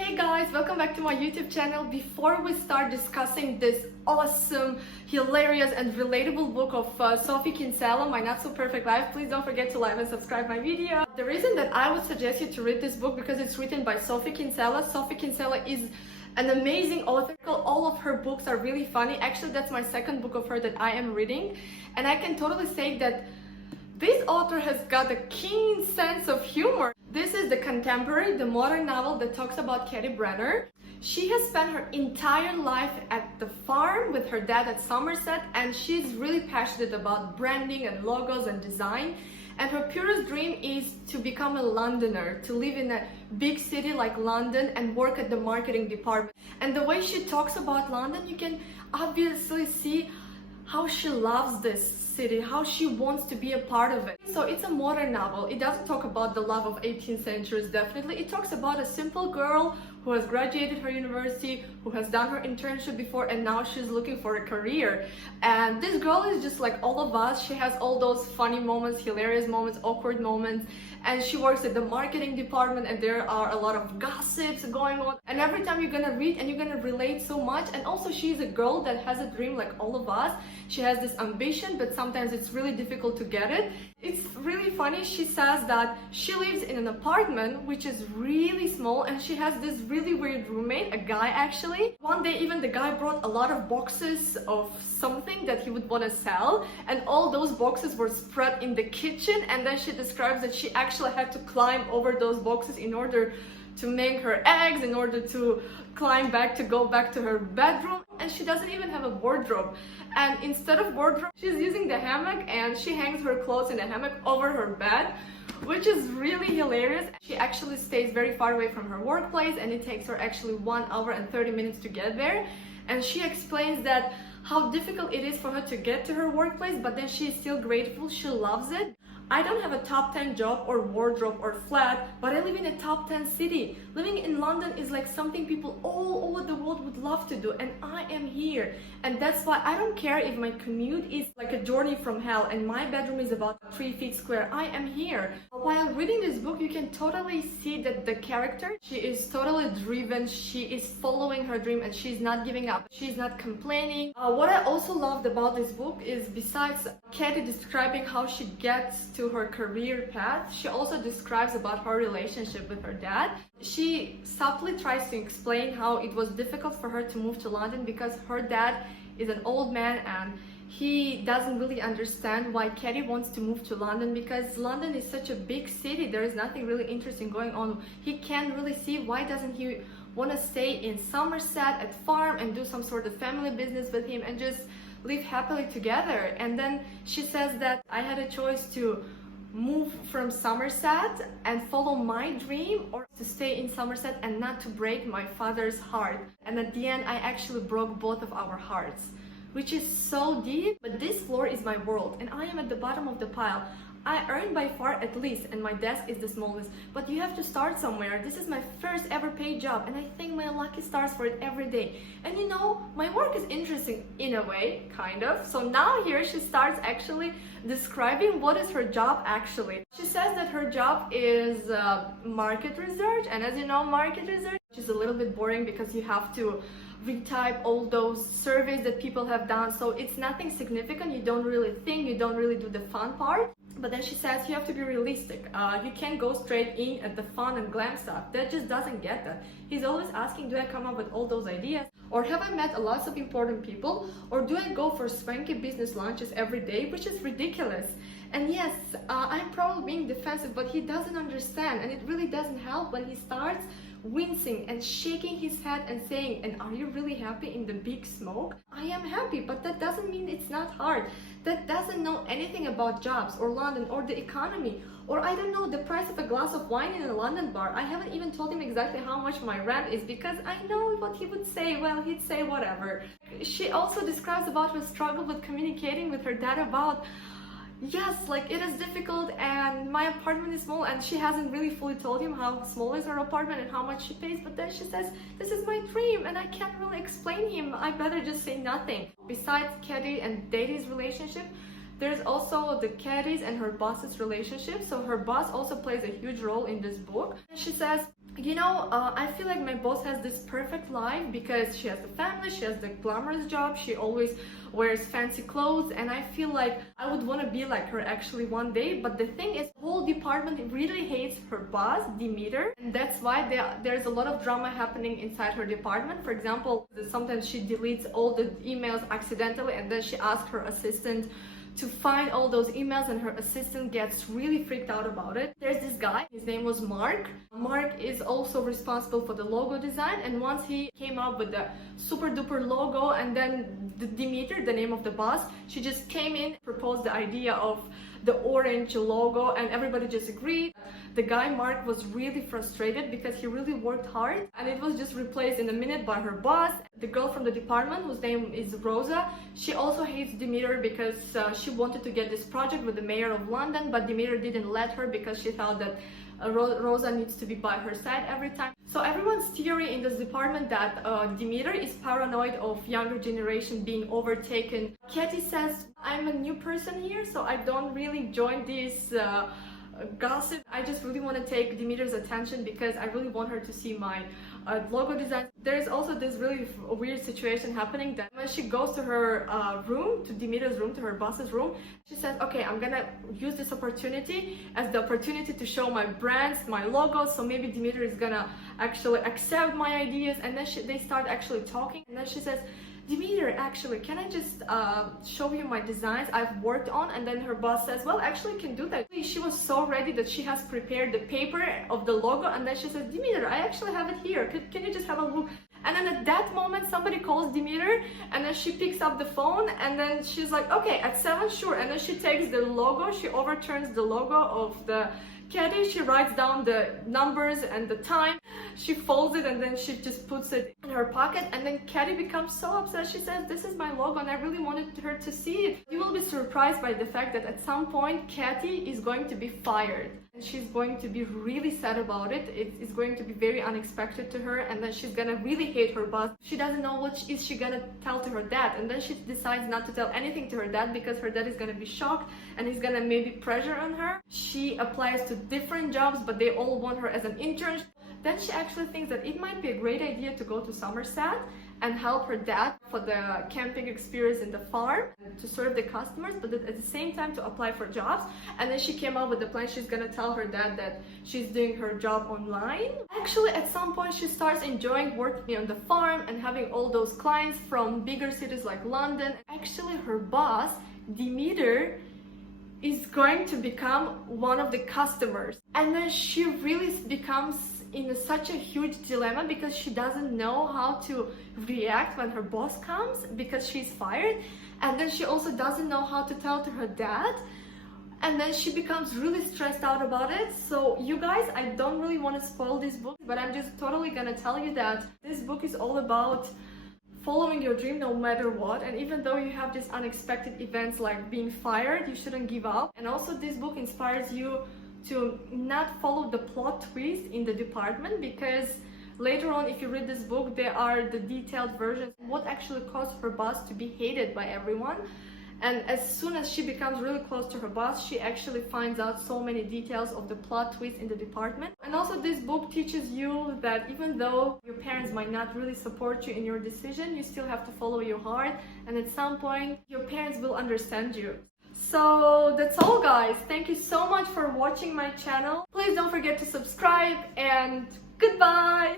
Hey guys, welcome back to my YouTube channel. Before we start discussing this awesome, hilarious and relatable book of Sophie Kinsella, My Not So Perfect Life, please don't forget to like and subscribe my video. The reason that I would suggest you to read this book because it's written by Sophie Kinsella. Sophie Kinsella is an amazing author. All of her books are really funny. Actually, that's my second book of her that I am reading, and I can totally say that this author has got a keen sense of humor. This is the contemporary, the modern novel that talks about Katie Brenner. She has spent her entire life at the farm with her dad at Somerset, and she's really passionate about branding and logos and design. And her purest dream is to become a Londoner, to live in a big city like London and work at the marketing department. And the way she talks about London, you can obviously see how she loves this city, how she wants to be a part of it. So it's a modern novel. It doesn't talk about the love of 18th centuries, definitely. It talks about a simple girl who has graduated her university, who has done her internship before, and now she's looking for a career. And this girl is just like all of us. She has all those funny moments, hilarious moments, awkward moments, and she works at the marketing department, and there are a lot of gossips going on. And every time you're gonna read and you're gonna relate so much. And also she's a girl that has a dream like all of us. She has this ambition, but sometimes it's really difficult to get it. It's really funny. She says that she lives in an apartment which is really small, and she has this really weird roommate, a guy actually. One day even the guy brought a lot of boxes of something that he would want to sell, and all those boxes were spread in the kitchen, and then she describes that she actually had to climb over those boxes in order to make her eggs, in order to climb back to go back to her bedroom. And she doesn't even have a wardrobe, and instead of wardrobe she's using the hammock, and she hangs her clothes in the hammock over her bed, which is really hilarious. She actually stays very far away from her workplace, and it takes her actually 1 hour and 30 minutes to get there. And she explains that how difficult it is for her to get to her workplace, but then she's still grateful. She loves it. I don't have a top 10 job or wardrobe or flat, but I live in a top 10 city. Living in London is like something people all over the world would love to do, and I am here. And that's why I don't care if my commute is like a journey from hell and my bedroom is about 3 feet square. I am here. While reading this book, you can totally see that the character, she is totally driven. She is following her dream and she's not giving up. She's not complaining. What I also loved about this book is, besides Katie describing how she gets to her career path, she also describes about her relationship with her dad. She subtly tries to explain how it was difficult for her to move to London because her dad is an old man, and he doesn't really understand why Katie wants to move to London, because London is such a big city. There is nothing really interesting going on. He can't really see why doesn't he want to stay in Somerset at farm and do some sort of family business with him and just live happily together. And then she says that I had a choice to move from Somerset and follow my dream, or to stay in Somerset and not to break my father's heart. And at the end I actually broke both of our hearts, which is so deep. But this floor is my world and I am at the bottom of the pile. I earn by far at least, and my desk is the smallest, but you have to start somewhere. This is my first ever paid job, and I thank my lucky stars for it every day. And you know, my work is interesting in a way, kind of. So now here she starts actually describing what is her job actually. She says that her job is market research, and as you know, market research is a little bit boring because you have to retype all those surveys that people have done, so it's nothing significant. You don't really think, you don't really do the fun part. But then she says you have to be realistic. You can't go straight in at the fun and glam stuff. That just doesn't get that. He's always asking, do I come up with all those ideas? Or have I met lots of important people? Or do I go for swanky business lunches every day? Which is ridiculous. And yes, I'm probably being defensive, but he doesn't understand. And it really doesn't help when he starts wincing and shaking his head and saying, and are you really happy in the big smoke? I am happy, but that doesn't mean it's not hard. That doesn't know anything about jobs or London or the economy, or I don't know the price of a glass of wine in a London bar. I haven't even told him exactly how much my rent is because I know what he would say. Well, he'd say whatever. She also describes about her struggle with communicating with her dad about, yes, like it is difficult and my apartment is small, and she hasn't really fully told him how small is her apartment and how much she pays. But then she says, this is my dream and I can't really explain him. I better just say nothing. Besides Katie and Daisy's relationship, there's also the Katie's and her boss's relationship. So her boss also plays a huge role in this book. She says, You know, I feel like my boss has this perfect life because she has a family, she has the glamorous job, she always wears fancy clothes, and I feel like I would want to be like her actually one day. But the thing is, the whole department really hates her boss, Demeter, and that's why there's a lot of drama happening inside her department. For example, sometimes she deletes all the emails accidentally, and then she asks her assistant to find all those emails, and her assistant gets really freaked out about it. There's this guy, his name was Mark. Mark is also responsible for the logo design, and once he came up with the super duper logo, and then Demeter, the name of the boss, she just came in, proposed the idea of the orange logo, and everybody just agreed. The guy Mark was really frustrated because he really worked hard, and it was just replaced in a minute by her boss. The girl from the department, whose name is Rosa, she also hates Demeter because she wanted to get this project with the mayor of London, but Demeter didn't let her because she thought that Rosa needs to be by her side every time. So everyone's theory in this department that Demeter is paranoid of younger generation being overtaken. Katie says, I'm a new person here, so I don't really join this gossip. I just really want to take Demeter's attention because I really want her to see my logo design. There's also this really weird situation happening that when she goes to her room, to Demeter's room, to her boss's room, she says, okay, I'm gonna use this opportunity as the opportunity to show my brands, my logos, so maybe Demeter is gonna actually accept my ideas. And then they start actually talking, and then she says, Demeter, actually, can I just show you my designs I've worked on? And then her boss says, well, actually, you can do that. She was so ready that she has prepared the paper of the logo, and then she says, Demeter, I actually have it here. Can you just have a look? And then at that moment, somebody calls Demeter, and then she picks up the phone, and then she's like, okay, at 7, sure. And then she takes the logo, she overturns the logo of the Katie, she writes down the numbers and the time, she folds it, and then she just puts it in her pocket. And then Katie becomes so upset. She says, this is my logo and I really wanted her to see it. You will be surprised by the fact that at some point Katie is going to be fired, and she's going to be really sad about it. It's going to be very unexpected to her, and then she's gonna really hate her boss. She doesn't know what is she gonna tell to her dad, and then she decides not to tell anything to her dad because her dad is gonna be shocked and he's gonna maybe pressure on her. She applies to different jobs, but they all want her as an intern. Then she actually thinks that it might be a great idea to go to Somerset and help her dad for the camping experience in the farm to serve the customers, but at the same time to apply for jobs. And then she came up with the plan. She's gonna tell her dad that she's doing her job online. Actually, at some point she starts enjoying working on the farm and having all those clients from bigger cities like London. Actually, her boss, Demeter, is going to become one of the customers. And then she really becomes in such a huge dilemma because she doesn't know how to react when her boss comes because she's fired, and then she also doesn't know how to tell to her dad, and then she becomes really stressed out about it. So you guys, I don't really want to spoil this book, but I'm just totally gonna tell you that this book is all about following your dream no matter what, and even though you have these unexpected events like being fired, you shouldn't give up. And also this book inspires you to not follow the plot twist in the department, because later on, if you read this book, there are the detailed versions of what actually caused her boss to be hated by everyone. And as soon as she becomes really close to her boss, she actually finds out so many details of the plot twist in the department. And also this book teaches you that even though your parents might not really support you in your decision, you still have to follow your heart, and at some point your parents will understand you. So that's all, guys. Thank you so much for watching my channel. Please don't forget to subscribe, and goodbye!